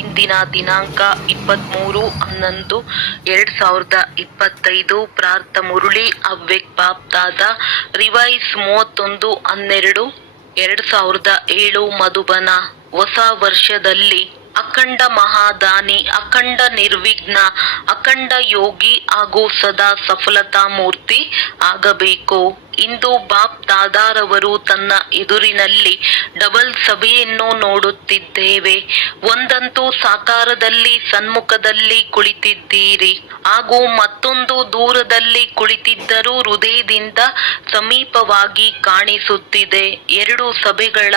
ಇಂದಿನ ದಿನಾಂಕ 23/11/2025. ಪ್ರಾರ್ಥ ಮುರಳಿ ಅವ್ಯಕ್ತ ಬಾಪ್ದಾದ ರಿವೈಸ್ 31/12/2007 ಮಧುಬನ. ಹೊಸ ವರ್ಷದಲ್ಲಿ ಅಖಂಡ ಮಹಾದಾನಿ, ಅಖಂಡ ನಿರ್ವಿಘ್ನ, ಅಖಂಡ ಯೋಗಿ ಹಾಗೂ ಸದಾ ಸಫಲತಾ ಮೂರ್ತಿ ಆಗಬೇಕು. ಇಂದು ಬಾಪ್ ದಾದಾರವರು ತನ್ನ ಎದುರಿನಲ್ಲಿ ಡಬಲ್ ಸಭೆಯನ್ನು ನೋಡುತ್ತಿದ್ದೇವೆ. ಒಂದಂತೂ ಸಾಕಾರದಲ್ಲಿ ಸನ್ಮುಖದಲ್ಲಿ ಕುಳಿತಿದ್ದೀರಿ, ಹಾಗೂ ಮತ್ತೊಂದು ದೂರದಲ್ಲಿ ಕುಳಿತಿದ್ದರೂ ಹೃದಯದಿಂದ ಸಮೀಪವಾಗಿ ಕಾಣಿಸುತ್ತಿದೆ. ಎರಡು ಸಭೆಗಳ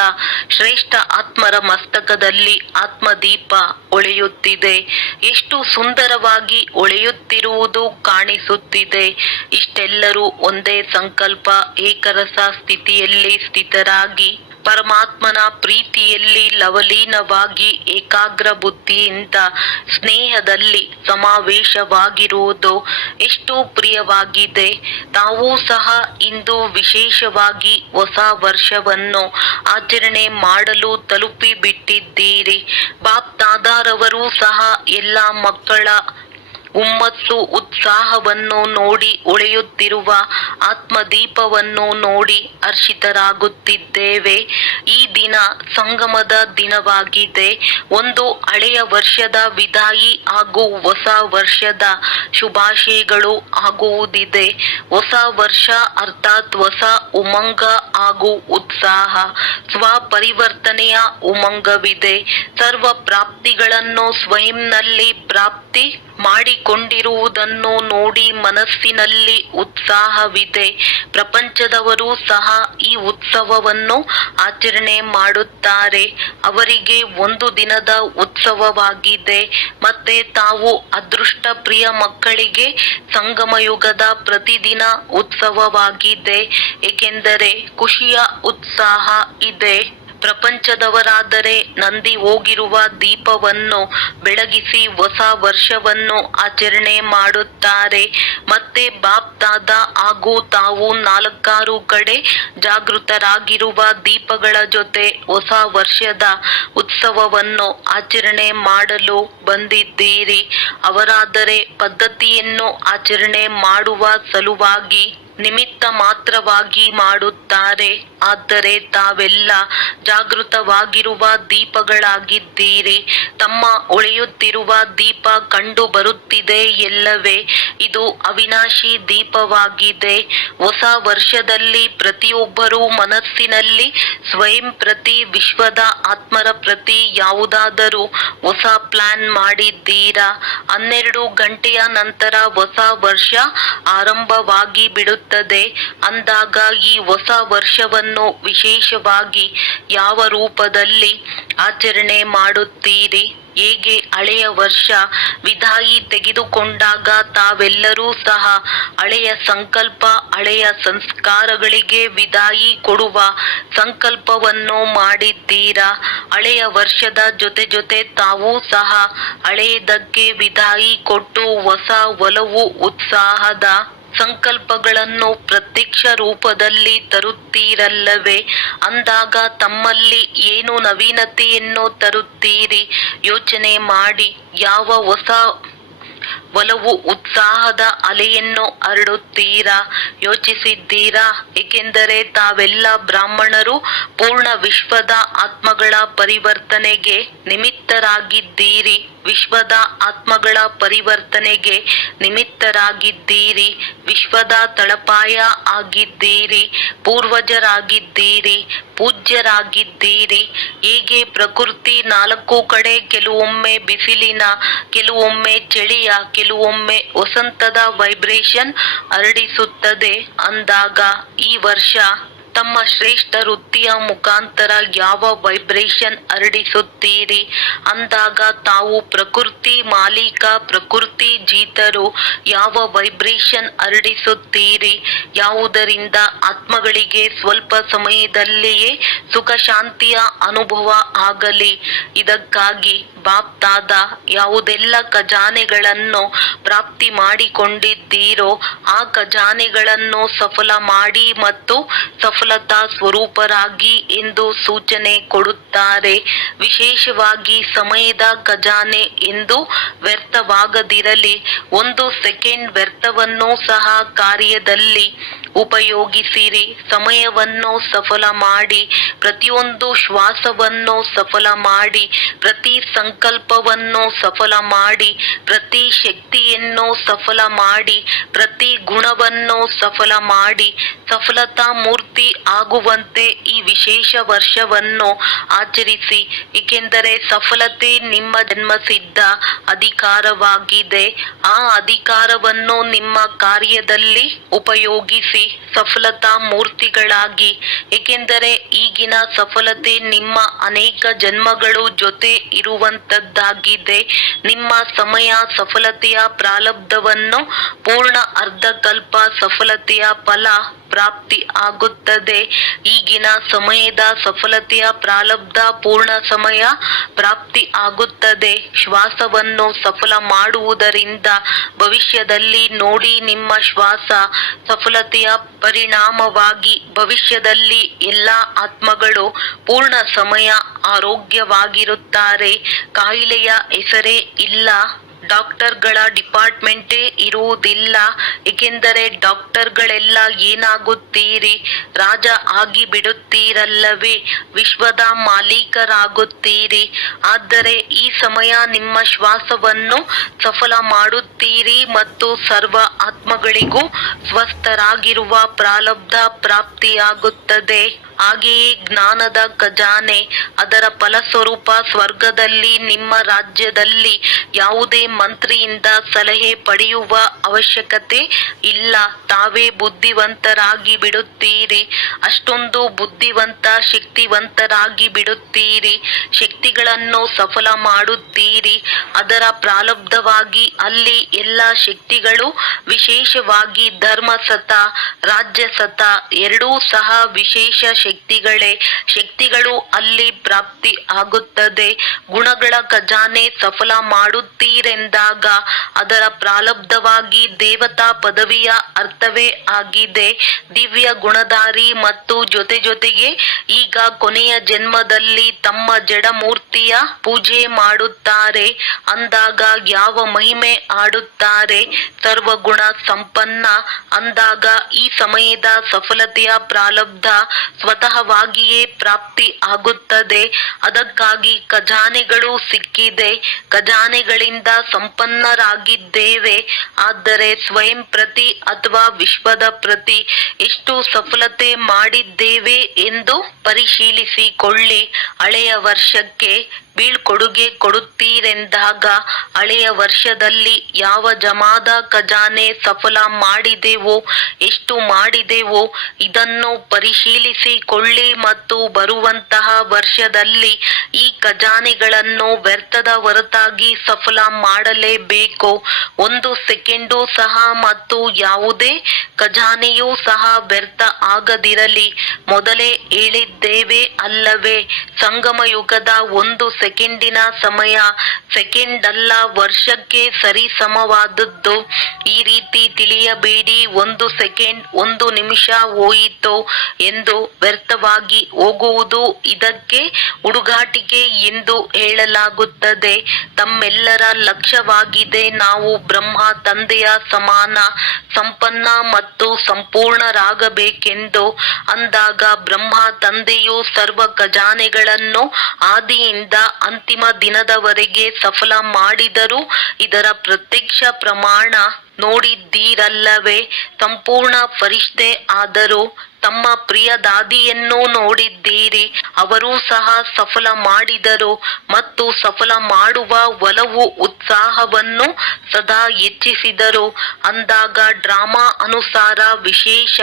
ಶ್ರೇಷ್ಠ ಆತ್ಮರ ಮಸ್ತಕದಲ್ಲಿ ಆತ್ಮದೀಪ ಹೊಳೆಯುತ್ತಿದೆ. ಎಷ್ಟು ಸುಂದರವಾಗಿ ಹೊಳೆಯುತ್ತಿರುವುದು ಕಾಣಿಸುತ್ತಿದೆ. ಇಷ್ಟೆಲ್ಲರೂ ಒಂದೇ ಸಂಕಲ್ಪ, ಏಕರಸ ಸ್ಥಿತಿಯಲ್ಲಿ ಸ್ಥಿತರಾಗಿ ಪರಮಾತ್ಮನ ಪ್ರೀತಿಯಲ್ಲಿ ಲವಲೀನವಾಗಿ ಏಕಾಗ್ರ ಬುದ್ಧಿಯಿಂದ ಸ್ನೇಹದಲ್ಲಿ ಸಮಾವೇಶವಾಗಿರುವುದು ಎಷ್ಟು ಪ್ರಿಯವಾಗಿದೆ. ತಾವೂ ಸಹ ಇಂದು ವಿಶೇಷವಾಗಿ ಹೊಸ ವರ್ಷವನ್ನು ಆಚರಣೆ ಮಾಡಲು ತಲುಪಿ ಬಿಟ್ಟಿದ್ದೀರಿ. ಬಾಪ್ ದಾದಾರವರು ಸಹ ಎಲ್ಲ ಮಕ್ಕಳ ಹುಮ್ಮಸ್ಸು ಉತ್ಸಾಹವನ್ನು ನೋಡಿ, ಹೊಳೆಯುತ್ತಿರುವ ಆತ್ಮದೀಪವನ್ನು ನೋಡಿ ಹರ್ಷಿತರಾಗುತ್ತಿದ್ದೇವೆ. ಈ ದಿನ ಸಂಗಮದ ದಿನವಾಗಿದೆ. ಒಂದು ಹಳೆಯ ವರ್ಷದ ವಿದಾಯಿ ಹಾಗೂ ಹೊಸ ವರ್ಷದ ಶುಭಾಶಯಗಳು ಆಗುವುದಿದೆ. ಹೊಸ ವರ್ಷ ಅರ್ಥಾತ್ ಹೊಸ ಉಮಂಗ ಹಾಗೂ ಉತ್ಸಾಹ, ಸ್ವಪರಿವರ್ತನೆಯ ಉಮಂಗವಿದೆ. ಸರ್ವ ಪ್ರಾಪ್ತಿಗಳನ್ನು ಸ್ವಯಂನಲ್ಲಿ ಪ್ರಾಪ್ತಿ ಮಾಡಿಕೊಂಡಿರುವುದನ್ನು ನೋಡಿ ಮನಸ್ಸಿನಲ್ಲಿ ಉತ್ಸಾಹವಿದೆ. ಪ್ರಪಂಚದವರು ಸಹ ಈ ಉತ್ಸವವನ್ನು ಆಚರಣೆ ಮಾಡುತ್ತಾರೆ. ಅವರಿಗೆ ಒಂದು ದಿನದ ಉತ್ಸವವಾಗಿದೆ. ಮತ್ತೆ ತಾವು ಅದೃಷ್ಟ ಪ್ರಿಯ ಮಕ್ಕಳಿಗೆ ಸಂಗಮಯುಗದ ಪ್ರತಿದಿನ ಉತ್ಸವವಾಗಿದೆ, ಏಕೆಂದರೆ ಖುಷಿಯ ಉತ್ಸಾಹ ಇದೆ. ಪ್ರಪಂಚದವರಾದರೆ ನಂದಿ ಹೋಗಿರುವ ದೀಪವನ್ನು ಬೆಳಗಿಸಿ ಹೊಸ ವರ್ಷವನ್ನು ಆಚರಣೆ ಮಾಡುತ್ತಾರೆ. ಮತ್ತೆ ಬಾಪ್ ದಾದಾ ಹಾಗೂ ತಾವು 4-6 ಕಡೆ ಜಾಗೃತರಾಗಿರುವ ದೀಪಗಳ ಜೊತೆ ಹೊಸ ವರ್ಷದ ಉತ್ಸವವನ್ನು ಆಚರಣೆ ಮಾಡಲು ಬಂದಿದ್ದೀರಿ. ಅವರಾದರೆ ಪದ್ಧತಿಯನ್ನು ಆಚರಣೆ ಮಾಡುವ ಸಲುವಾಗಿ ನಿಮಿತ್ತ ಮಾತ್ರವಾಗಿ ಮಾಡುತ್ತಾರೆ. ಆದರೆ ತಾವೆಲ್ಲ ಜಾಗೃತವಾಗಿರುವ ದೀಪಗಳಾಗಿದ್ದೀರಿ. ತಮ್ಮ ಹೊಳೆಯುತ್ತಿರುವ ದೀಪ ಕಂಡು ಬರುತ್ತಿದೆ ಎಲ್ಲವೇ. ಇದು ಅವಿನಾಶಿ ದೀಪವಾಗಿದೆ. ಹೊಸ ವರ್ಷದಲ್ಲಿ ಪ್ರತಿಯೊಬ್ಬರೂ ಮನಸ್ಸಿನಲ್ಲಿ ಸ್ವಯಂ ಪ್ರತಿ, ವಿಶ್ವದ ಆತ್ಮರ ಪ್ರತಿ ಯಾವುದಾದರೂ ಹೊಸ ಪ್ಲಾನ್ ಮಾಡಿದ್ದೀರಾ? 12 ಗಂಟೆಯ ನಂತರ ಹೊಸ ವರ್ಷ ಆರಂಭವಾಗಿ ಬಿಡುತ್ತದೆ. ಅಂದಾಗ ಈ ಹೊಸ ವರ್ಷವನ್ನು ವಿಶೇಷವಾಗಿ ಯಾವ ರೂಪದಲ್ಲಿ ಆಚರಣೆ ಮಾಡುತ್ತೀರಿ? ಹೇಗೆ ಹಳೆಯ ವರ್ಷ ವಿದಾಯಿ ತೆಗೆದುಕೊಂಡಾಗ ತಾವೆಲ್ಲರೂ ಸಹ ಹಳೆಯ ಸಂಕಲ್ಪ, ಹಳೆಯ ಸಂಸ್ಕಾರಗಳಿಗೆ ವಿದಾಯಿ ಕೊಡುವ ಸಂಕಲ್ಪವನ್ನು ಮಾಡಿದ್ದೀರಾ? ಹಳೆಯ ವರ್ಷದ ಜೊತೆ ಜೊತೆ ತಾವೂ ಸಹ ಹಳೆಯದಕ್ಕೆ ವಿದಾಯಿ ಕೊಟ್ಟು ಹೊಸ ಒಲವು ಉತ್ಸಾಹದ ಸಂಕಲ್ಪಗಳನ್ನು ಪ್ರತ್ಯಕ್ಷ ರೂಪದಲ್ಲಿ ತರುತ್ತೀರಲ್ಲವೇ? ಅಂದಾಗ ತಮ್ಮಲ್ಲಿ ಏನು ನವೀನತೆಯನ್ನು ತರುತ್ತೀರಿ? ಯೋಚನೆ ಮಾಡಿ. ಯಾವ ಹೊಸ ಒಲವು ಉತ್ಸಾಹದ ಅಲೆಯನ್ನು ಹರಡುತ್ತೀರಾ? ಯೋಚಿಸಿದ್ದೀರಾ? ಏಕೆಂದರೆ ತಾವೆಲ್ಲ ಬ್ರಾಹ್ಮಣರು ಪೂರ್ಣ ವಿಶ್ವದ ಆತ್ಮಗಳ ಪರಿವರ್ತನೆಗೆ ನಿಮಿತ್ತರಾಗಿದ್ದೀರಿ. ವಿಶ್ವದ ಆತ್ಮಗಳ ಪರಿವರ್ತನೆಗೆ ನಿಮಿತ್ತರಾಗಿದ್ದೀರಿ. ವಿಶ್ವದ ತಳಪಾಯ ಆಗಿದ್ದೀರಿ. ಪೂರ್ವಜರಾಗಿದ್ದೀರಿ. ಪೂಜ್ಯರಾಗಿದ್ದೀರಿ. ಹೇಗೆ ಪ್ರಕೃತಿ 4 ಕಡೆ ಕೆಲವೊಮ್ಮೆ ಬಿಸಿಲಿನ, ಕೆಲವೊಮ್ಮೆ ಚಳಿಯ, ಕೆಲವೊಮ್ಮೆ ವಸಂತದ ವೈಬ್ರೇಷನ್ ಹರಡಿಸುತ್ತದೆ. ಅಂದಾಗ ಈ ವರ್ಷ ತಮ್ಮ ಶ್ರೇಷ್ಠ ವೃತ್ತಿಯ ಮುಖಾಂತರ ಯಾವ ವೈಬ್ರೇಷನ್ ಹರಡಿಸುತ್ತೀರಿ? ಅಂದಾಗ ತಾವು ಪ್ರಕೃತಿ ಮಾಲೀಕ, ಪ್ರಕೃತಿ ಜೀತರು. ಯಾವ ವೈಬ್ರೇಷನ್ ಹರಡಿಸುತ್ತೀರಿ? ಯಾವುದರಿಂದ ಆತ್ಮಗಳಿಗೆ ಸ್ವಲ್ಪ ಸಮಯದಲ್ಲಿಯೇ ಸುಖ ಶಾಂತಿಯ ಅನುಭವ ಆಗಲಿ. ಇದಕ್ಕಾಗಿ ಬಾಪ್ತಾದ ಯಾವುದೆಲ್ಲ ಖಜಾನೆಗಳನ್ನು ಪ್ರಾಪ್ತಿ ಮಾಡಿಕೊಂಡಿದ್ದೀರೋ ಆ ಖಜಾನೆಗಳನ್ನು ಸಫಲ ಮಾಡಿ ಮತ್ತು ಸಫಲತಾ ಸ್ವರೂಪರಾಗಿ ಎಂದು ಸೂಚನೆ ಕೊಡುತ್ತಾರೆ. ವಿಶೇಷವಾಗಿ ಸಮಯದ ಖಜಾನೆ ಎಂದು ವ್ಯರ್ಥವಾಗದಿರಲಿ. 1 ಸೆಕೆಂಡ್ ವ್ಯರ್ಥವನ್ನು ಸಹ ಕಾರ್ಯದಲ್ಲಿ ಉಪಯೋಗಿಸಿರಿ. ಸಮಯವನ್ನು ಸಫಲ ಮಾಡಿ, ಪ್ರತಿಯೊಂದು ಶ್ವಾಸವನ್ನು ಸಫಲ ಮಾಡಿ, ಪ್ರತಿ ಸಂಕಲ್ಪವನ್ನು ಸಫಲ ಮಾಡಿ, ಪ್ರತಿ ಶಕ್ತಿಯನ್ನು ಸಫಲ ಮಾಡಿ, ಪ್ರತಿ ಗುಣವನ್ನು ಸಫಲ ಮಾಡಿ, ಸಫಲತಾ ಮೂರ್ತಿ ಆಗುವಂತೆ ಈ ವಿಶೇಷ ವರ್ಷವನ್ನು ಆಚರಿಸಿ. ಏಕೆಂದರೆ ಸಫಲತೆ ನಿಮ್ಮ ಜನ್ಮಸಿದ್ಧ ಅಧಿಕಾರವಾಗಿದೆ. ಆ ಅಧಿಕಾರವನ್ನು ನಿಮ್ಮ ಕಾರ್ಯದಲ್ಲಿ ಉಪಯೋಗಿಸಿ ಸಫಲತಾ ಮೂರ್ತಿಗಳಾಗಿ. ಏಕೆಂದರೆ ಈಗಿನ ಸಫಲತೆ ನಿಮ್ಮ ಅನೇಕ ಜನ್ಮಗಳು ಜೊತೆ ಇರುವಂತದ್ದಾಗಿದೆ. ನಿಮ್ಮ ಸಮಯ ಸಫಲತೆಯ ಪ್ರಾರಬ್ಧವನ್ನು ಪೂರ್ಣ ಅರ್ಧಕಲ್ಪ ಸಫಲತೆಯ ಫಲ ಪ್ರಾಪ್ತಿ ಆಗುತ್ತದೆ. ಈಗಿನ ಸಮಯದ ಸಫಲತೆಯ ಪ್ರಾರಬ್ಧ ಪೂರ್ಣ ಸಮಯ ಪ್ರಾಪ್ತಿ ಆಗುತ್ತದೆ. ಶ್ವಾಸವನ್ನು ಸಫಲ ಮಾಡುವುದರಿಂದ ಭವಿಷ್ಯದಲ್ಲಿ ನೋಡಿ ನಿಮ್ಮ ಶ್ವಾಸ ಸಫಲತೆಯ ಪರಿಣಾಮವಾಗಿ ಭವಿಷ್ಯದಲ್ಲಿ ಎಲ್ಲಾ ಆತ್ಮಗಳು ಪೂರ್ಣ ಸಮಯ ಆರೋಗ್ಯವಾಗಿರುತ್ತಾರೆ. ಕಾಯಿಲೆಯ ಹೆಸರೇ ಇಲ್ಲ. ಡಾಕ್ಟರ್ಗಳ ಡಿಪಾರ್ಟ್ಮೆಂಟೇ ಇರುವುದಿಲ್ಲ. ಏಕೆಂದರೆ ಡಾಕ್ಟರ್ಗಳೆಲ್ಲ ಏನಾಗುತ್ತೀರಿ? ರಾಜ ಆಗಿ ಬಿಡುತ್ತೀರಲ್ಲವೇ? ವಿಶ್ವದ ಮಾಲೀಕರಾಗುತ್ತೀರಿ. ಆದರೆ ಈ ಸಮಯ ನಿಮ್ಮ ಶ್ವಾಸವನ್ನು ಸಫಲ ಮಾಡುತ್ತೀರಿ ಮತ್ತು ಸರ್ವ ಆತ್ಮಗಳಿಗೂ ಸ್ವಸ್ಥರಾಗಿರುವ ಪ್ರಾರಬ್ಧ ಪ್ರಾಪ್ತಿಯಾಗುತ್ತದೆ. ಹಾಗೆಯೇ ಜ್ಞಾನದ ಖಜಾನೆ, ಅದರ ಫಲಸ್ವರೂಪ ಸ್ವರ್ಗದಲ್ಲಿ ನಿಮ್ಮ ರಾಜ್ಯದಲ್ಲಿ ಯಾವುದೇ ಮಂತ್ರಿಯಿಂದ ಸಲಹೆ ಪಡೆಯುವ ಅವಶ್ಯಕತೆ ಇಲ್ಲ. ತಾವೇ ಬುದ್ಧಿವಂತರಾಗಿ ಬಿಡುತ್ತೀರಿ. ಅಷ್ಟೊಂದು ಬುದ್ಧಿವಂತ ಶಕ್ತಿವಂತರಾಗಿ ಬಿಡುತ್ತೀರಿ. ಶಕ್ತಿಗಳನ್ನು ಸಫಲ ಮಾಡುತ್ತೀರಿ. ಅದರ ಪ್ರಾರಬ್ಧವಾಗಿ ಅಲ್ಲಿ ಎಲ್ಲ ಶಕ್ತಿಗಳು, ವಿಶೇಷವಾಗಿ ಧರ್ಮಸತ ರಾಜ್ಯಸತ ಎರಡೂ ಸಹ ವಿಶೇಷ ಶಕ್ತಿಗಳೇ. ಶಕ್ತಿಗಳು ಅಲ್ಲಿ ಪ್ರಾಪ್ತಿ ಆಗುತ್ತದೆ. ಗುಣಗಳ ಖಜಾನೆ ಸಫಲ ಮಾಡುತ್ತೀರೆಂದಾಗ ಅದರ ಪ್ರಾರಬ್ಧವಾಗಿ ದೇವತಾ ಪದವಿಯ ಅರ್ಥವೇ ಆಗಿದೆ ದಿವ್ಯ ಗುಣಧಾರಿ. ಮತ್ತು ಜೊತೆಗೆ ಈಗ ಕೊನೆಯ ಜನ್ಮದಲ್ಲಿ ತಮ್ಮ ಜಡಮೂರ್ತಿಯ ಪೂಜೆ ಮಾಡುತ್ತಾರೆ. ಅಂದಾಗ ಯಾವ ಮಹಿಮೆ ಆಡುತ್ತಾರೆ? ಸರ್ವಗುಣ ಸಂಪನ್ನ. ಅಂದಾಗ ಈ ಸಮಯದ ಸಫಲತೆಯ ಪ್ರಾರಬ್ಧ ಸ್ವತಃವಾಗಿಯೇ ಪ್ರಾಪ್ತಿ ಆಗುತ್ತದೆ. ಅದಕ್ಕಾಗಿ ಖಜಾನೆಗಳು ಸಿಕ್ಕಿದೆ. ಖಜಾನೆಗಳಿಂದ ಸಂಪನ್ನರಾಗಿದ್ದೇವೆ. ಆದರೆ ಸ್ವಯಂ ಪ್ರತಿ ಅಥವಾ ವಿಶ್ವದ ಪ್ರತಿ ಎಷ್ಟು ಸಫಲತೆ ಮಾಡಿದ್ದೇವೆ ಎಂದು ಪರಿಶೀಲಿಸಿಕೊಳ್ಳಿ. ಹಳೆಯ ವರ್ಷಕ್ಕೆ ಬೀಳ್ಕೊಡುಗೆ ಕೊಡುತ್ತೀರೆಂದಾಗ ಹಳೆಯ ವರ್ಷದಲ್ಲಿ ಯಾವ ಜಮಾದ ಖಜಾನೆ ಸಫಲ ಮಾಡಿದೆವೋ, ಎಷ್ಟು ಮಾಡಿದೆವೋ ಇದನ್ನು ಪರಿಶೀಲಿಸಿಕೊಳ್ಳಿ. ಮತ್ತು ಬರುವಂತಹ ವರ್ಷದಲ್ಲಿ ಈ ಖಜಾನೆಗಳನ್ನು ವ್ಯರ್ಥದ ಹೊರತಾಗಿ ಸಫಲ ಮಾಡಲೇಬೇಕು. 1 ಸೆಕೆಂಡು ಸಹ ಮತ್ತು ಯಾವುದೇ ಖಜಾನೆಯೂ ಸಹ ವ್ಯರ್ಥ ಆಗದಿರಲಿ. ಮೊದಲೇ ಹೇಳಿದ್ದೇವೆ ಅಲ್ಲವೇ? ಸಂಗಮ ಯುಗದ 1 ಸೆಕೆಂಡಿನ ಸಮಯ ಸೆಕೆಂಡ್ ಅಲ್ಲ, ವರ್ಷಕ್ಕೆ ಸರಿಸಮವಾದದ್ದು. ಈ ರೀತಿ ತಿಳಿಯಬೇಡಿ 1 ಸೆಕೆಂಡ್ 1 ನಿಮಿಷ ಹೋಯಿತೋ ಎಂದು ವ್ಯರ್ಥವಾಗಿ ಹೋಗುವುದು. ಇದಕ್ಕೆ ಹುಡುಗಾಟಿಕೆ ಎಂದು ಹೇಳಲಾಗುತ್ತದೆ. ತಮ್ಮೆಲ್ಲರ ಲಕ್ಷ್ಯವಾಗಿದೆ ನಾವು ಬ್ರಹ್ಮ ತಂದೆಯ ಸಮಾನ ಸಂಪನ್ನ ಮತ್ತು ಸಂಪೂರ್ಣರಾಗಬೇಕೆಂದು. ಅಂದಾಗ ಬ್ರಹ್ಮ ತಂದೆಯು ಸರ್ವ ಖಜಾನೆಗಳನ್ನು ಆದಿಯಿಂದ ಅಂತಿಮ ದಿನದವರೆಗೆ ಸಫಲ ಮಾಡಿದರು. ಇದರ ಪ್ರತ್ಯಕ್ಷ ಪ್ರಮಾಣ ನೋಡಿದ್ದೀರಲ್ಲವೇ? ಸಂಪೂರ್ಣ ಫರಿಷ್ಠೆ ಆದರು. ತಮ್ಮ ಪ್ರಿಯ ದಾದಿಯನ್ನು ನೋಡಿದ್ದೀರಿ. ಅವರೂ ಸಹ ಸಫಲ ಮಾಡಿದರು ಮತ್ತು ಸಫಲ ಮಾಡುವ ಒಲವು ಉತ್ಸಾಹವನ್ನು ಸದಾ ಹೆಚ್ಚಿಸಿದರು. ಅಂದಾಗ ಡ್ರಾಮಾ ಅನುಸಾರ ವಿಶೇಷ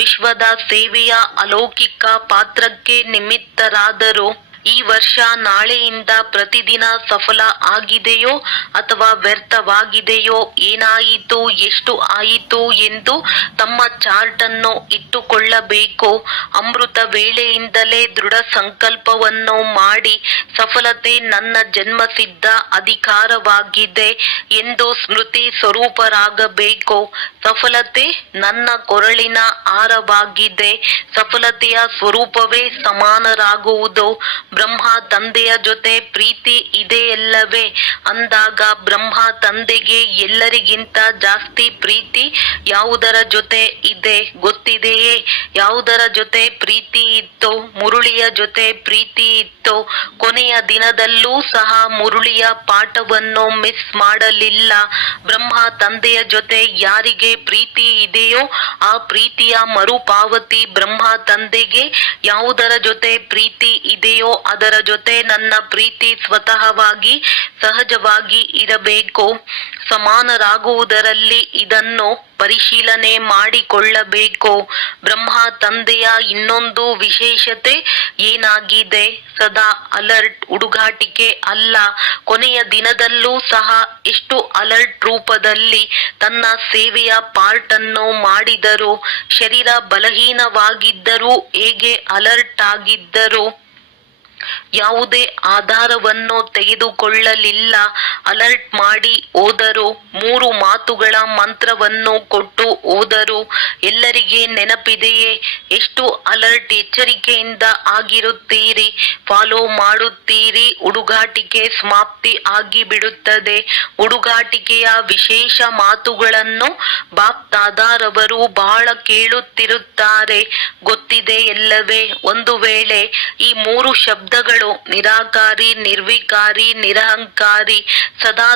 ವಿಶ್ವದ ಸೇವೆಯ ಅಲೌಕಿಕ ಪಾತ್ರಕ್ಕೆ ನಿಮಿತ್ತರಾದರು. ಈ ವರ್ಷ ನಾಳೆಯಿಂದ ಪ್ರತಿದಿನ ಸಫಲ ಆಗಿದೆಯೋ ಅಥವಾ ವ್ಯರ್ಥವಾಗಿದೆಯೋ, ಏನಾಯಿತು, ಎಷ್ಟು ಆಯಿತು ಎಂದು ತಮ್ಮ ಚಾರ್ಟ್ ಅನ್ನು ಇಟ್ಟುಕೊಳ್ಳಬೇಕು. ಅಮೃತ ವೇಳೆಯಿಂದಲೇ ದೃಢ ಸಂಕಲ್ಪವನ್ನು ಮಾಡಿ ಸಫಲತೆ ನನ್ನ ಜನ್ಮಸಿದ್ಧ ಅಧಿಕಾರವಾಗಿದೆ ಎಂದು ಸ್ಮೃತಿ ಸ್ವರೂಪರಾಗಬೇಕು. ಸಫಲತೆ ನನ್ನ ಕೊರಳಿನ ಆರವಾಗಿದೆ. ಸಫಲತೆಯ ಸ್ವರೂಪವೇ ಸಮಾನರಾಗುವುದು. ಬ್ರಹ್ಮ ತಂದೆಯ ಜೊತೆ ಪ್ರೀತಿ ಇದೆಯಲ್ಲವೇ ಅಂದಾಗ ಬ್ರಹ್ಮ ತಂದೆಗೆ ಎಲ್ಲರಿಗಿಂತ ಜಾಸ್ತಿ ಪ್ರೀತಿ ಯಾವುದರ ಜೊತೆ ಇದೆ ಗೊತ್ತಿದೆಯೇ? ಯಾವುದರ ಜೊತೆ ಪ್ರೀತಿ ಇತ್ತು? ಮುರುಳಿಯ ಜೊತೆ ಪ್ರೀತಿ ಇತ್ತು. ಕೊನೆಯ ದಿನದಲ್ಲೂ ಸಹ ಮುರುಳಿಯ ಪಾಠವನ್ನು ಮಿಸ್ ಮಾಡಲಿಲ್ಲ. ಬ್ರಹ್ಮ ತಂದೆಯ ಜೊತೆ ಯಾರಿಗೆ ಪ್ರೀತಿ ಇದೆಯೋ ಆ ಪ್ರೀತಿಯ ಮರುಪಾವತಿ ಬ್ರಹ್ಮ ತಂದೆಗೆ. ಯಾವುದರ ಜೊತೆ ಪ್ರೀತಿ ಇದೆಯೋ ಅದರ ಜೊತೆ ನನ್ನ ಪ್ರೀತಿ ಸ್ವತಃವಾಗಿ ಸಹಜವಾಗಿ ಇರಬೇಕು. ಸಮಾನರಾಗುವುದರಲ್ಲಿ ಇದನ್ನು ಪರಿಶೀಲನೆ ಮಾಡಿಕೊಳ್ಳಬೇಕು. ಬ್ರಹ್ಮ ತಂದೆಯ ಇನ್ನೊಂದು ವಿಶೇಷತೆ ಏನಾಗಿದೆ? ಸದಾ ಅಲರ್ಟ್, ಹುಡುಗಾಟಿಕೆ ಅಲ್ಲ. ಕೊನೆಯ ದಿನದಲ್ಲೂ ಸಹ ಎಷ್ಟು ಅಲರ್ಟ್ ರೂಪದಲ್ಲಿ ತನ್ನ ಸೇವೆಯ ಪಾರ್ಟ್ ಅನ್ನು ಮಾಡಿದರು. ಶರೀರ ಬಲಹೀನವಾಗಿದ್ದರೂ ಹೇಗೆ ಅಲರ್ಟ್ ಆಗಿದ್ದರು. ಯಾವುದೇ ಆಧಾರವನ್ನು ತೆಗೆದುಕೊಳ್ಳಲಿಲ್ಲ. ಅಲರ್ಟ್ ಮಾಡಿ ಹೋದರು. 3 ಮಾತುಗಳ ಮಂತ್ರವನ್ನು ಕೊಟ್ಟು ಹೋದರು. ಎಲ್ಲರಿಗೆ ನೆನಪಿದೆಯೇ? ಎಷ್ಟು ಅಲರ್ಟ್, ಎಚ್ಚರಿಕೆಯಿಂದ ಆಗಿರುತ್ತೀರಿ, ಫಾಲೋ ಮಾಡುತ್ತೀರಿ. ಹುಡುಗಾಟಿಕೆ ಸಮಾಪ್ತಿ ಆಗಿಬಿಡುತ್ತದೆ. ಹುಡುಗಾಟಿಕೆಯ ವಿಶೇಷ ಮಾತುಗಳನ್ನು ಬಾಪ್ ದಾದಾರವರು ಬಹಳ ಕೇಳುತ್ತಿರುತ್ತಾರೆ. ಗೊತ್ತಿದೆ ಎಲ್ಲವೇ? ಒಂದು ವೇಳೆ ಈ 3 ಶಬ್ದಗಳು ನಿರಾಕಾರಿ, ನಿರ್ವಿಕಾರಿ, ನಿರಹಂಕಾರಿ, ಸದಾ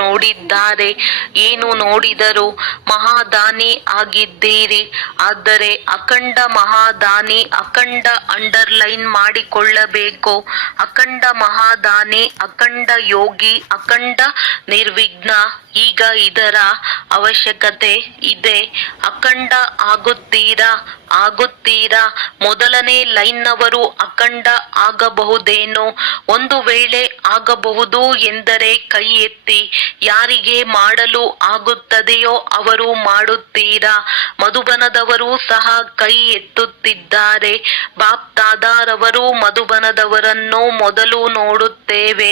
ನೋಡಿದ್ದಾರೆ. ಏನು ನೋಡಿದರು? ಮಹಾದಾನಿ ಆಗಿದ್ದೀರಿ. ಆದರೆ ಅಖಂಡ ಮಹಾದಾನಿ, ಅಖಂಡ ಅಂಡರ್ಲೈನ್ ಮಾಡಿಕೊಳ್ಳಬೇಕು. ಅಖಂಡ ಮಹಾದಾನಿ, ಅಖಂಡ ಯೋಗಿ, ಅಖಂಡ ನಿರ್ವಿಘ್ನ. ಈಗ ಇದರ ಅವಶ್ಯಕತೆ ಇದೆ. ಅಖಂಡ ಆಗುತ್ತೀರಾ? ಆಗುತ್ತೀರಾ? ಮೊದಲನೇ ಲೈನ್ನವರು ಅಖಂಡ ಆಗಬಹುದೇನೋ? ಒಂದು ವೇಳೆ ಆಗಬಹುದು ಎಂದರೆ ಕೈ ಎತ್ತಿ. ಯಾರಿಗೆ ಮಾಡಲು ಆಗುತ್ತದೆಯೋ ಅವರು ಮಾಡುತ್ತೀರಾ? ಮಧುಬನದವರು ಸಹ ಕೈ ಎತ್ತುತ್ತಿದ್ದಾರೆ. ಬಾಪ್ ದಾದಾರವರು ಮಧುಬನದವರನ್ನು ಮೊದಲು ನೋಡುತ್ತೇವೆ.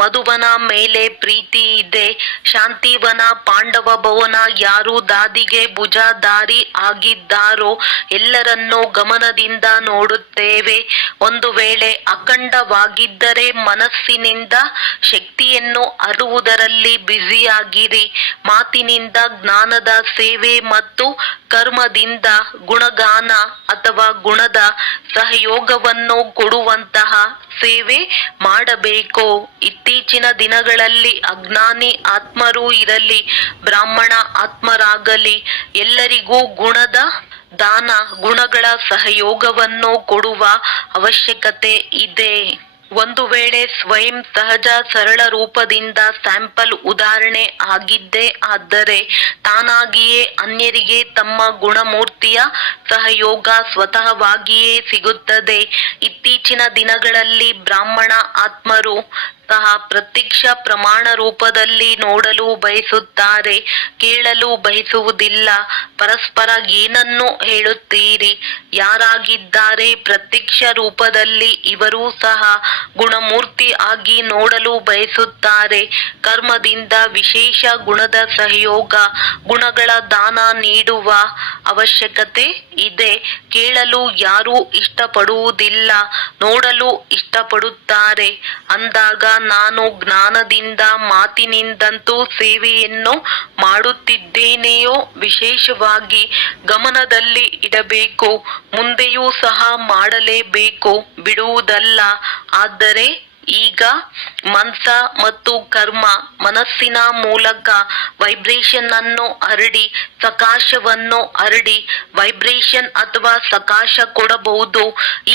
ಮಧುಬನ ಮೇಲೆ ಪ್ರೀತಿ ಇದೆ. ಶಾಂತಿವನ, ಪಾಂಡವ ಭವನ, ಯಾರು ದಾದಿಗೆ ಭುಜದಾರಿ ಆಗಿದ್ದಾರೋ ಎಲ್ಲರನ್ನೂ ಗಮನದಿಂದ ನೋಡುತ್ತೇವೆ. ಒಂದು ವೇಳೆ ಅಖಂಡವಾಗಿದ್ದರೆ ಮನಸ್ಸಿನಿಂದ ಶಕ್ತಿಯನ್ನು ಅರುವುದರಲ್ಲಿ ಬ್ಯುಸಿಯಾಗಿರಿ. ಮಾತಿನಿಂದ ಜ್ಞಾನದ ಸೇವೆ ಮತ್ತು ಕರ್ಮದಿಂದ ಗುಣಗಾನ ಅಥವಾ ಗುಣದ ಸಹಯೋಗವನ್ನು ಕೊಡುವಂತಹ ಸೇವೆ ಮಾಡಬೇಕು. ಇತ್ತೀಚಿನ ದಿನಗಳಲ್ಲಿ ಅಜ್ಞಾನಿ ಆತ್ಮರೂ ಇರಲಿ, ಬ್ರಾಹ್ಮಣ ಆತ್ಮರಾಗಲಿ, ಎಲ್ಲರಿಗೂ ಗುಣದ ದಾನ, ಗುಣಗಳ ಸಹಯೋಗವನ್ನು ಕೊಡುವ ಅವಶ್ಯಕತೆ ಇದೆ. ಒಂದು ವೇಳೆ ಸ್ವಯಂ ಸಹಜ ಸರಳ ರೂಪದಿಂದ ಸ್ಯಾಂಪಲ್ ಉದಾಹರಣೆ ಆಗಿದ್ದೇ ಆದರೆ ತಾನಾಗಿಯೇ ಅನ್ಯರಿಗೆ ತಮ್ಮ ಗುಣಮೂರ್ತಿಯ ಸಹಯೋಗ ಸ್ವತಃವಾಗಿಯೇ ಸಿಗುತ್ತದೆ. ಇತ್ತೀಚಿನ ದಿನಗಳಲ್ಲಿ ಬ್ರಾಹ್ಮಣ ಆತ್ಮರು ಸಹ ಪ್ರತ್ಯಕ್ಷ ಪ್ರಮಾಣ ರೂಪದಲ್ಲಿ ನೋಡಲು ಬಯಸುತ್ತಾರೆ, ಕೇಳಲು ಬಯಸುವುದಿಲ್ಲ. ಪರಸ್ಪರ ಏನನ್ನು ಹೇಳುತ್ತೀರಿ? ಯಾರಾಗಿದ್ದಾರೆ ಪ್ರತ್ಯಕ್ಷ ರೂಪದಲ್ಲಿ ಇವರೂ ಸಹ ಗುಣಮೂರ್ತಿ ಆಗಿ ನೋಡಲು ಬಯಸುತ್ತಾರೆ. ಕರ್ಮದಿಂದ ವಿಶೇಷ ಗುಣದ ಸಹಯೋಗ, ಗುಣಗಳ ದಾನ ನೀಡುವ ಅವಶ್ಯಕತೆ ಇದೆ. ಕೇಳಲು ಯಾರೂ ಇಷ್ಟಪಡುವುದಿಲ್ಲ, ನೋಡಲು ಇಷ್ಟಪಡುತ್ತಾರೆ. ಅಂದಾಗ ನಾನು ಜ್ಞಾನದಿಂದ, ಮಾತಿನಿಂದಂತೂ ಸೇವೆಯನ್ನು ಮಾಡುತ್ತಿದ್ದೇನೆಯೋ ವಿಶೇಷವಾಗಿ ಗಮನದಲ್ಲಿ ಇಡಬೇಕು. ಮುಂದೆಯೂ ಸಹ ಮಾಡಲೇಬೇಕು, ಬಿಡುವುದಲ್ಲ. ಆದರೆ ಈಗ ಮನಸ ಮತ್ತು ಕರ್ಮ ಮನಸ್ಸಿನ ಮೂಲಕ ವೈಬ್ರೇಷನ್ ಅನ್ನು ಹರಡಿ ಸಕಾಶವನ್ನು ಹರಡಿ ವೈಬ್ರೇಷನ್ ಅಥವಾ ಸಕಾಶ ಕೊಡಬಹುದು.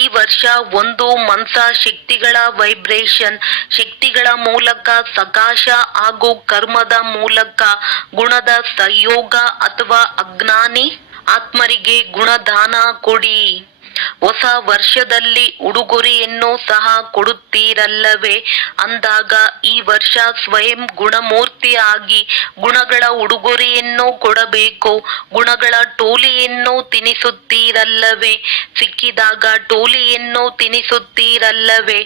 ಈ ವರ್ಷ ಒಂದು ಮನಸ ಶಕ್ತಿಗಳ ವೈಬ್ರೇಷನ್ ಶಕ್ತಿಗಳ ಮೂಲಕ ಸಕಾಶ ಹಾಗೂ ಕರ್ಮದ ಮೂಲಕ ಗುಣದ ಸಂಯೋಗ ಅಥವಾ ಅಜ್ಞಾನಿ ಆತ್ಮರಿಗೆ ಗುಣದಾನ ಕೊಡಿ. ಹೊಸ ವರ್ಷದಲ್ಲಿ ಉಡುಗೊರೆಯನ್ನು ಸಹ ಕೊಡುತ್ತೀರಲ್ಲವೇ ಅಂದಾಗ ಈ ವರ್ಷ ಸ್ವಯಂ ಗುಣಮೂರ್ತಿಯಾಗಿ ಗುಣಗಳ ಉಡುಗೊರೆಯನ್ನು ಕೊಡಬೇಕು. ಗುಣಗಳ ಟೋಲಿಯನ್ನು ತಿನ್ನಿಸುತ್ತೀರಲ್ಲವೇ, ಸಿಕ್ಕಿದಾಗ ಟೋಲಿಯನ್ನು ತಿನ್ನಿಸುತ್ತೀರಲ್ಲವೇ,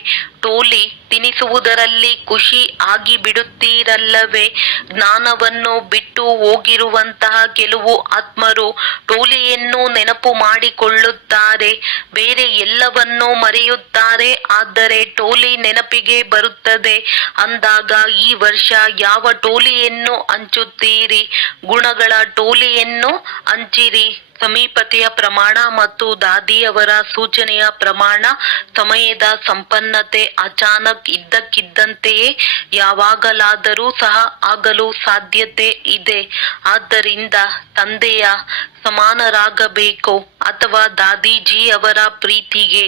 ಟೋಲಿ ತಿನ್ನಿಸುವುದರಲ್ಲಿ ಖುಷಿ ಆಗಿ ಬಿಡುತ್ತೀರಲ್ಲವೇ. ಜ್ಞಾನವನ್ನು ಬಿಟ್ಟು ಹೋಗಿರುವಂತಹ ಕೆಲವು ಆತ್ಮರು ಟೋಲಿಯನ್ನು ನೆನಪು ಮಾಡಿಕೊಳ್ಳುತ್ತಾರೆ, ಬೇರೆ ಎಲ್ಲವನ್ನೂ ಮರೆಯುತ್ತಾರೆ, ಆದರೆ ಟೋಲಿ ನೆನಪಿಗೆ ಬರುತ್ತದೆ. ಅಂದಾಗ ಈ ವರ್ಷ ಯಾವ ಟೋಲಿಯನ್ನು ಹಂಚುತ್ತೀರಿ? ಗುಣಗಳ ಟೋಲಿಯನ್ನು ಹಂಚಿರಿ. ಸಮೀಪತೆಯ ಪ್ರಮಾಣ ಮತ್ತು ದಾದಿಯವರ ಸೂಚನೆಯ ಪ್ರಮಾಣ ಸಮಯದ ಸಂಪನ್ನತೆ ಅಚಾನಕ್ ಇದ್ದಕ್ಕಿದ್ದಂತೆಯೇ ಯಾವಾಗಲಾದರೂ ಸಹ ಆಗಲು ಸಾಧ್ಯತೆ ಇದೆ. ಆದ್ದರಿಂದ ತಂದೆಯ ಸಮಾನರಾಗಬೇಕು ಅಥವಾ ದಾದಿಜಿಯವರ ಪ್ರೀತಿಗೆ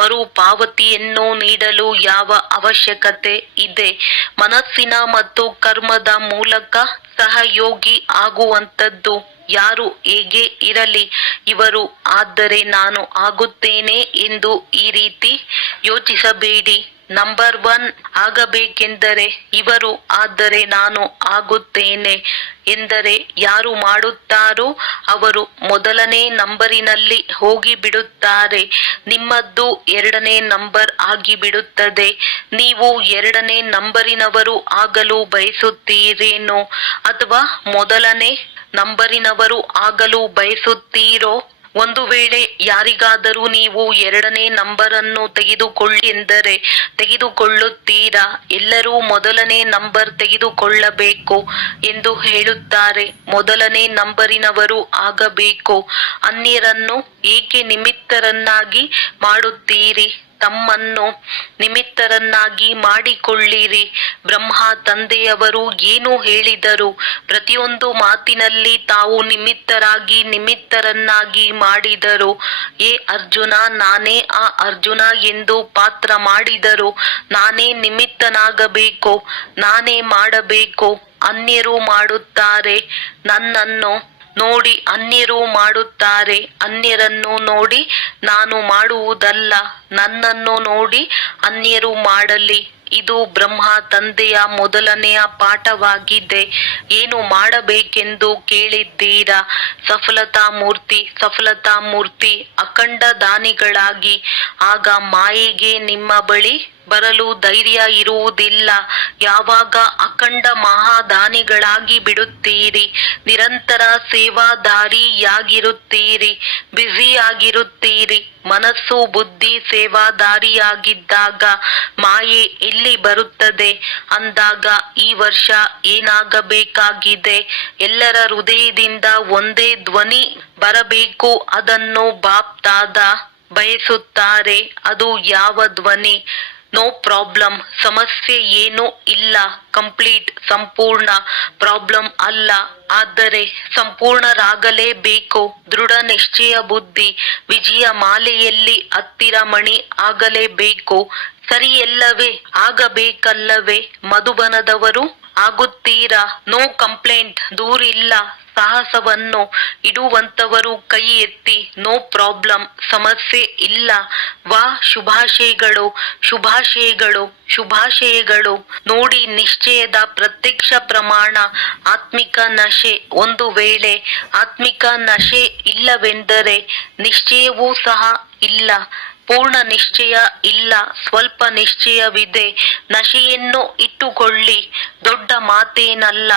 ಮರುಪಾವತಿಯನ್ನು ನೀಡಲು ಯಾವ ಅವಶ್ಯಕತೆ ಇದೆ? ಮನಸ್ಸಿನ ಮತ್ತು ಕರ್ಮದ ಮೂಲಕ ಸಹಯೋಗಿ ಆಗುವಂಥದ್ದು ಯಾರು ಹೇಗೆ ಇರಲಿ ಇವರು ಆದರೆ ನಾನು ಆಗುತ್ತೇನೆ ಎಂದು ಈ ರೀತಿ ಯೋಚಿಸಬೇಡಿ. ನಂಬರ್ 1 ಆಗಬೇಕೆಂದರೆ ಇವರು ಆದರೆ ನಾನು ಆಗುತ್ತೇನೆ ಎಂದರೆ ಯಾರು ಮಾಡುತ್ತಾರೋ ಅವರು ಮೊದಲನೇ ನಂಬರಿನಲ್ಲಿ ಹೋಗಿ ಬಿಡುತ್ತಾರೆ. ನಿಮ್ಮದ್ದು 2ನೇ ನಂಬರ್ ಆಗಿಬಿಡುತ್ತದೆ. ನೀವು 2ನೇ ನಂಬರಿನವರು ಆಗಲು ಬಯಸುತ್ತೀರೇನೋ ಅಥವಾ ಮೊದಲನೇ ನಂಬರಿನವರು ಆಗಲು ಬಯಸುತ್ತೀರೋ? ಒಂದು ವೇಳೆ ಯಾರಿಗಾದರೂ ನೀವು 2ನೇ ನಂಬರನ್ನು ತೆಗೆದುಕೊಳ್ಳಿ ಎಂದರೆ ತೆಗೆದುಕೊಳ್ಳುತ್ತೀರಾ? ಎಲ್ಲರೂ ಮೊದಲನೇ ನಂಬರ್ ತೆಗೆದುಕೊಳ್ಳಬೇಕು ಎಂದು ಹೇಳುತ್ತಾರೆ. ಮೊದಲನೇ ನಂಬರಿನವರು ಆಗಬೇಕು. ಅನ್ಯರನ್ನು ಏಕೆ ನಿಮಿತ್ತರನ್ನಾಗಿ ಮಾಡುತ್ತೀರಿ? ತಮ್ಮನ್ನು ನಿಮಿತ್ತರನ್ನಾಗಿ ಮಾಡಿಕೊಳ್ಳಿರಿ. ಬ್ರಹ್ಮ ತಂದೆಯವರು ಏನು ಹೇಳಿದರು? ಪ್ರತಿಯೊಂದು ಮಾತಿನಲ್ಲಿ ತಾವು ನಿಮಿತ್ತರನ್ನಾಗಿ ಮಾಡಿದರು. ಏ ಅರ್ಜುನ, ನಾನೇ ಆ ಅರ್ಜುನ ಎಂದು ಪಾತ್ರ ಮಾಡಿದರು. ನಾನೇ ನಿಮಿತ್ತನಾಗಬೇಕು, ನಾನೇ ಮಾಡಬೇಕು. ಅನ್ಯರು ಮಾಡುತ್ತಾರೆ, ನನ್ನನ್ನು ನೋಡಿ ಅನ್ಯರು ಮಾಡುತ್ತಾರೆ. ಅನ್ಯರನ್ನು ನೋಡಿ ನಾನು ಮಾಡುವುದಲ್ಲ, ನನ್ನನ್ನು ನೋಡಿ ಅನ್ಯರು ಮಾಡಲಿ. ಇದು ಬ್ರಹ್ಮ ತಂದೆಯ ಮೊದಲನೆಯ ಪಾಠವಾಗಿದೆ. ಏನು ಮಾಡಬೇಕೆಂದು ಕೇಳಿದ್ದೀರಾ? ಸಫಲತಾ ಮೂರ್ತಿ ಅಖಂಡ ದಾನಿಗಳಾಗಿ. ಆಗ ಮಾಯೆಗೆ ನಿಮ್ಮ ಬಳಿ ಬರಲು ಧೈರ್ಯ ಇರುವುದಿಲ್ಲ. ಯಾವಾಗ ಅಖಂಡ ಮಹಾದಾನಿಗಳಾಗಿ ಬಿಡುತ್ತೀರಿ, ನಿರಂತರ ಸೇವಾದಾರಿಯಾಗಿರುತ್ತೀರಿ, ಬ್ಯುಸಿಯಾಗಿರುತ್ತೀರಿ. ಮನಸ್ಸು ಬುದ್ಧಿ ಸೇವಾದಾರಿಯಾಗಿದ್ದಾಗ ಮಾಯೆ ಎಲ್ಲಿ ಬರುತ್ತದೆ? ಅಂದಾಗ ಈ ವರ್ಷ ಏನಾಗಬೇಕಾಗಿದೆ? ಎಲ್ಲರ ಹೃದಯದಿಂದ ಒಂದೇ ಧ್ವನಿ ಬರಬೇಕು. ಅದನ್ನು ಬಾಪ್ ದಾದಾ ಬಯಸುತ್ತಾರೆ. ಅದು ಯಾವ ಧ್ವನಿ? ನೋ ಪ್ರಾಬ್ಲಮ್, ಸಮಸ್ಯೆ ಏನೂ ಇಲ್ಲ, ಕಂಪ್ಲೀಟ್ ಸಂಪೂರ್ಣ ಪ್ರಾಬ್ಲಮ್ ಅಲ್ಲ, ಆದರೆ ಸಂಪೂರ್ಣರಾಗಲೇಬೇಕು. ದೃಢ ನಿಶ್ಚಯ ಬುದ್ಧಿ ವಿಜಯ ಮಾಲೆಯಲ್ಲಿ ಹತ್ತಿರ ಮಣಿ ಆಗಲೇಬೇಕು. ಸರಿಯಲ್ಲವೇ? ಆಗಬೇಕಲ್ಲವೇ? ಮಧುಬನದವರು ಆಗುತ್ತೀರಾ? No complaint, ದೂರಿಲ್ಲ. ಸಾಹಸವನ್ನು ಇಡುವಂತವರು ಕೈ ಎತ್ತಿ. ನೋ ಪ್ರಾಬ್ಲಮ್, ಸಮಸ್ಯೆ ಇಲ್ಲ. ವಾ ಶುಭಾಶಯಗಳು, ಶುಭಾಶಯಗಳು, ಶುಭಾಶಯಗಳು. ನೋಡಿ, ನಿಶ್ಚಯದ ಪ್ರತ್ಯಕ್ಷ ಪ್ರಮಾಣ ಆತ್ಮಿಕ ನಶೆ. ಒಂದು ವೇಳೆ ಆತ್ಮಿಕ ನಶೆ ಇಲ್ಲವೆಂದರೆ ನಿಶ್ಚಯವೂ ಸಹ ಇಲ್ಲ. ಪೂರ್ಣ ನಿಶ್ಚಯ ಇಲ್ಲ, ಸ್ವಲ್ಪ ನಿಶ್ಚಯವಿದೆ. ನಶೆಯನ್ನು ಇಟ್ಟುಕೊಳ್ಳಿ, ದೊಡ್ಡ ಮಾತೇನಲ್ಲ.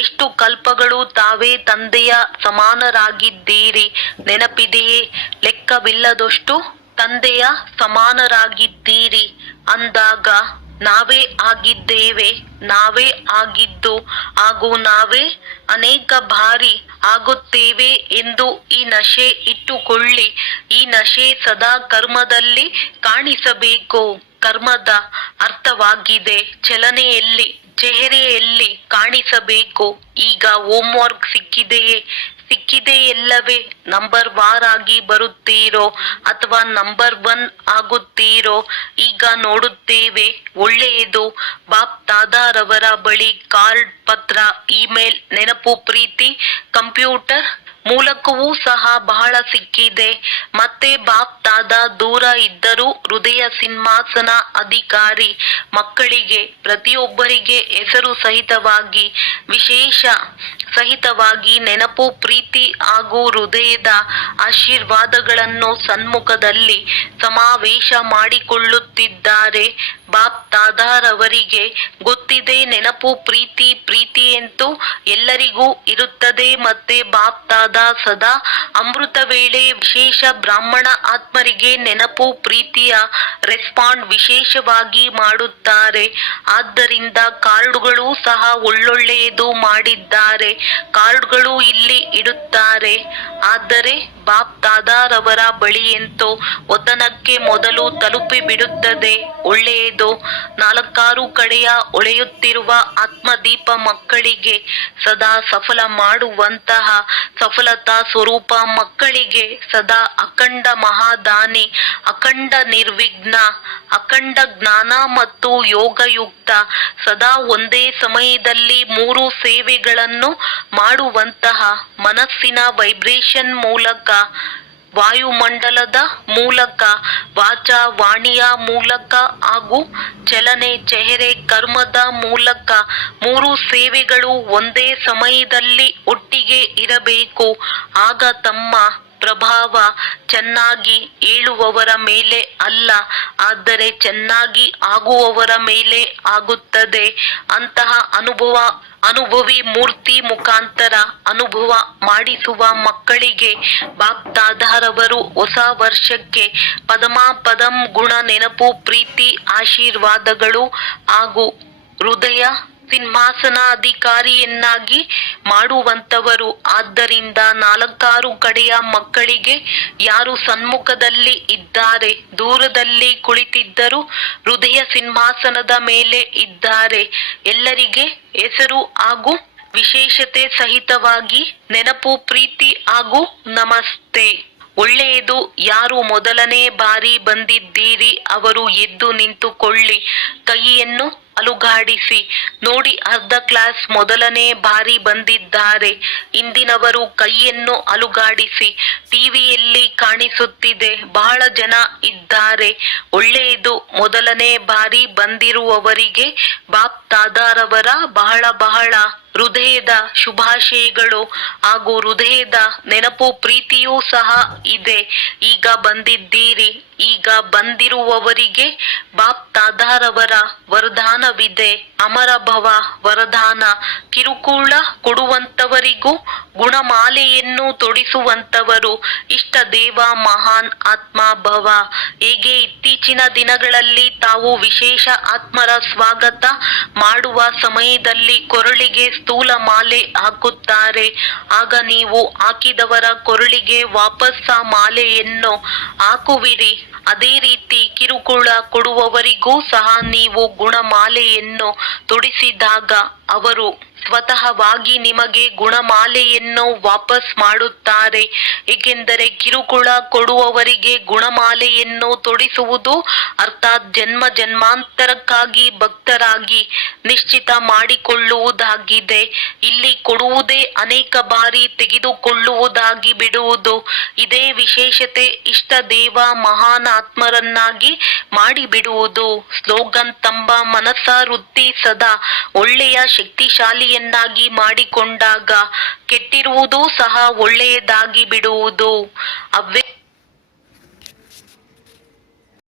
ಎಷ್ಟು ಕಲ್ಪಗಳು ತಾವೇ ತಂದೆಯ ಸಮಾನರಾಗಿದ್ದೀರಿ, ನೆನಪಿದೆಯೇ? ಲೆಕ್ಕವಿಲ್ಲದಷ್ಟು ತಂದೆಯ ಸಮಾನರಾಗಿದ್ದೀರಿ. ಅಂದಾಗ ನಾವೇ ಆಗಿದ್ದೇವೆ, ನಾವೇ ಆಗಿದ್ದು ಹಾಗೂ ನಾವೇ ಅನೇಕ ಬಾರಿ ಆಗುತ್ತೇವೆ ಎಂದು ಈ ನಶೆ ಇಟ್ಟುಕೊಳ್ಳಿ. ಈ ನಶೆ ಸದಾ ಕರ್ಮದಲ್ಲಿ ಕಾಣಿಸಬೇಕು. ಕರ್ಮದ ಅರ್ಥವಾಗಿದೆ. ಚಲನೆಯಲ್ಲಿ ಚೆಹರೆಯಲ್ಲಿ ಕಾಣಿಸಬೇಕು. ಈಗ ಹೋಮ್ವರ್ಕ್ ಸಿಕ್ಕಿದೆಯೇ? ಸಿಕ್ಕಿದೆಯಲ್ಲವೇ? ನಂಬರ್ ವಾರ್ ಆಗಿ ಬರುತ್ತೀರೋ ಅಥವಾ ನಂಬರ್ 1 ಆಗುತ್ತೀರೋ? ಈಗ ನೋಡುತ್ತೇವೆ. ಒಳ್ಳೆಯದು. ಬಾಪ್ ದಾದಾರವರ ಬಳಿ ಕಾರ್ಡ್, ಪತ್ರ, ಇಮೇಲ್, ನೆನಪು, ಪ್ರೀತಿ, ಕಂಪ್ಯೂಟರ್ ಮೂಲಕವೂ ಸಹ ಬಹಳ ಸಿಕ್ಕಿದೆ. ಮತ್ತೆ ಬಾಪ್ ದಾದಾ ದೂರ ಇದ್ದರೂ ಹೃದಯ ಸಿಂಹಾಸನ ಅಧಿಕಾರಿ ಮಕ್ಕಳಿಗೆ ಪ್ರತಿಯೊಬ್ಬರಿಗೆ ಹೆಸರು ಸಹಿತವಾಗಿ ವಿಶೇಷ ಸಹಿತವಾಗಿ ನೆನಪು, ಪ್ರೀತಿ ಹಾಗೂ ಹೃದಯದ ಆಶೀರ್ವಾದಗಳನ್ನು ಸನ್ಮುಖದಲ್ಲಿ ಸಮಾವೇಶ ಮಾಡಿಕೊಳ್ಳುತ್ತಿದ್ದಾರೆ. ಬಾಪ್ ದಾದಾರವರಿಗೆ ಗೊತ್ತಿದೆ ನೆನಪು ಪ್ರೀತಿ ಅಂತೂ ಎಲ್ಲರಿಗೂ ಇರುತ್ತದೆ. ಮತ್ತೆ ಬಾಪ್ ದಾದಾ ಸದಾ ಅಮೃತ ವೇಳೆ ವಿಶೇಷ ಬ್ರಾಹ್ಮಣ ಆತ್ಮರಿಗೆ ನೆನಪು ಪ್ರೀತಿಯ ರೆಸ್ಪಾಂಡ್ ವಿಶೇಷವಾಗಿ ಮಾಡುತ್ತಾರೆ. ಆದ್ದರಿಂದ ಕಾರ್ಡುಗಳು ಸಹ ಒಳ್ಳೊಳ್ಳೆಯದು ಮಾಡಿದ್ದಾರೆ. ಕಾರ್ಡ್ಗಳು ಇಲ್ಲಿ ಇಡುತ್ತಾರೆ. ಆದರೆ ಬಾಪ್ ದಾದಾರವರ ಬಳಿಯಂತೂ ಒತನಕ್ಕೆ ಮೊದಲು ತಲುಪಿ ಬಿಡುತ್ತದೆ. ಒಳ್ಳೆಯದು. 4 ಕಡೆಯ ಹೊಳೆಯುತ್ತಿರುವ ಆತ್ಮದೀಪ ಮಕ್ಕಳಿಗೆ ಸದಾ ಸಫಲ ಮಾಡುವಂತಹ ಸಫಲತಾ ಸ್ವರೂಪ ಮಕ್ಕಳಿಗೆ ಸದಾ ಅಖಂಡ ಮಹಾದಾನಿ, ಅಖಂಡ ನಿರ್ವಿಘ್ನ, ಅಖಂಡ ಜ್ಞಾನ ಮತ್ತು ಯೋಗಯುಕ್ತ, ಸದಾ ಒಂದೇ ಸಮಯದಲ್ಲಿ 3 ಸೇವೆಗಳನ್ನು ಮಾಡುವಂತಹ ಮನಸ್ಸಿನ ವೈಬ್ರೇಷನ್ ಮೂಲಕ, ವಾಯುಮಂಡಲದ ಮೂಲಕ, ವಾಚಾ ವಾಣಿಯ ಮೂಲಕ ಹಾಗೂ ಚಲನೆ ಚೆಹರೆ ಕರ್ಮದ ಮೂಲಕ 3 ಸೇವೆಗಳು ಒಂದೇ ಸಮಯದಲ್ಲಿ ಒಟ್ಟಿಗೆ ಇರಬೇಕು. ಆಗ ತಮ್ಮ ಪ್ರಭಾವ ಚೆನ್ನಾಗಿ ಹೇಳುವವರ ಮೇಲೆ ಅಲ್ಲ, ಆದರೆ ಚೆನ್ನಾಗಿ ಆಗುವವರ ಮೇಲೆ ಆಗುತ್ತದೆ. ಅಂತಹ ಅನುಭವಿ ಮೂರ್ತಿ ಮುಖಾಂತರ ಅನುಭವ ಮಾಡಿಸುವ ಮಕ್ಕಳಿಗೆ ಬಾಪ್ ದಾದಾರವರು ಹೊಸ ವರ್ಷಕ್ಕೆ ಪದಂ ಗುಣ, ನೆನಪು, ಪ್ರೀತಿ, ಆಶೀರ್ವಾದಗಳು ಹಾಗೂ ಹೃದಯ ಸಿಂಹಾಸನಾಧಿಕಾರಿಯನ್ನಾಗಿ ಮಾಡುವಂತವರು. ಆದ್ದರಿಂದ 4 ಕಡೆಯ ಮಕ್ಕಳಿಗೆ ಯಾರು ಸನ್ಮುಖದಲ್ಲಿ ಇದ್ದಾರೆ, ದೂರದಲ್ಲಿ ಕುಳಿತಿದ್ದರೂ ಹೃದಯ ಸಿಂಹಾಸನದ ಮೇಲೆ ಇದ್ದಾರೆ. ಎಲ್ಲರಿಗೆ ಹೆಸರು ಹಾಗೂ ವಿಶೇಷತೆ ಸಹಿತವಾಗಿ ನೆನಪು, ಪ್ರೀತಿ ಹಾಗೂ ನಮಸ್ತೆ. ಒಳ್ಳೆಯದು. ಯಾರು ಮೊದಲನೇ ಬಾರಿ ಬಂದಿದ್ದೀರಿ ಅವರು ಎದ್ದು ನಿಂತುಕೊಳ್ಳಿ. ಕೈಯನ್ನು ಅಲುಗಾಡಿಸಿ ನೋಡಿ. ಅರ್ಧ ಕ್ಲಾಸ್ ಮೊದಲನೇ ಬಾರಿ ಬಂದಿದ್ದಾರೆ. ಇಂದಿನವರು ಕೈಯನ್ನು ಅಲುಗಾಡಿಸಿ. ಟಿವಿಯಲ್ಲಿ ಕಾಣಿಸುತ್ತಿದೆ, ಬಹಳ ಜನ ಇದ್ದಾರೆ. ಒಳ್ಳೆಯದು. ಮೊದಲನೇ ಬಾರಿ ಬಂದಿರುವವರಿಗೆ ಬಾಪ್ ದಾದಾರವರ ಬಹಳ ಹೃದಯದ ಶುಭಾಶಯಗಳು ಹಾಗೂ ಹೃದಯದ ನೆನಪು ಪ್ರೀತಿಯೂ ಸಹ ಇದೆ. ಈಗ ಬಂದಿದ್ದೀರಿ. ಈಗ ಬಂದಿರುವವರಿಗೆ ಬಾಪ್ ದಾದಾರವರ ವರದಾನವಿದೆ. ಅಮರಭವ ವರದಾನ. ಕಿರುಕುಳ ಕೊಡುವಂತವರಿಗೂ ಗುಣಮಾಲೆಯನ್ನು ತೊಡಿಸುವಂತವರು ಇಷ್ಟ ದೇವ ಮಹಾನ್ ಆತ್ಮ ಭವ. ಹೇಗೆ ಇತ್ತೀಚಿನ ದಿನಗಳಲ್ಲಿ ತಾವು ವಿಶೇಷ ಆತ್ಮರ ಸ್ವಾಗತ ಮಾಡುವ ಸಮಯದಲ್ಲಿ ಕೊರಳಿಗೆ ಸ್ಥೂಲ ಮಾಲೆ ಹಾಕುತ್ತಾರೆ. ಆಗ ನೀವು ಹಾಕಿದವರ ಕೊರಳಿಗೆ ವಾಪಸ್ ಆ ಮಾಲೆಯನ್ನು ಹಾಕುವಿರಿ. ಅದೇ ರೀತಿ ಕಿರುಕುಳ ಕೊಡುವವರಿಗೂ ಸಹ ನೀವು ಗುಣಮಾಲೆಯನ್ನು ತೊಡಿಸಿದಾಗ ಅವರು ಸ್ವತಃವಾಗಿ ನಿಮಗೆ ಗುಣಮಾಲೆಯನ್ನು ವಾಪಸ್ ಮಾಡುತ್ತಾರೆ. ಏಕೆಂದರೆ ಕಿರುಕುಳ ಕೊಡುವವರಿಗೆ ಗುಣಮಾಲೆಯನ್ನು ತೊಡಿಸುವುದು ಅರ್ಥಾತ್ ಜನ್ಮ ಜನ್ಮಾಂತರಕ್ಕಾಗಿ ಭಕ್ತರಾಗಿ ನಿಶ್ಚಿತ ಮಾಡಿಕೊಳ್ಳುವುದಾಗಿದೆ. ಇಲ್ಲಿ ಕೊಡುವುದೇ ಅನೇಕ ಬಾರಿ ತೆಗೆದುಕೊಳ್ಳುವುದಾಗಿ ಬಿಡುವುದು. ಇದೇ ವಿಶೇಷತೆ. ಇಷ್ಟ ದೇವ ಮಹಾನ್ ಆತ್ಮರನ್ನಾಗಿ ಮಾಡಿಬಿಡುವುದು. ಸ್ಲೋಗನ್: ತಮ್ಮ ಮನಸ್ಸ ವೃತ್ತಿ ಸದಾ ಒಳ್ಳೆಯ ಶಕ್ತಿಶಾಲಿಯನ್ನಾಗಿ ಮಾಡಿಕೊಂಡಾಗ ಕೆಟ್ಟಿರುವುದು ಸಹ ಒಳ್ಳೆಯದಾಗಿ ಬಿಡುವುದು. ಅವ್ಯಕ್ತ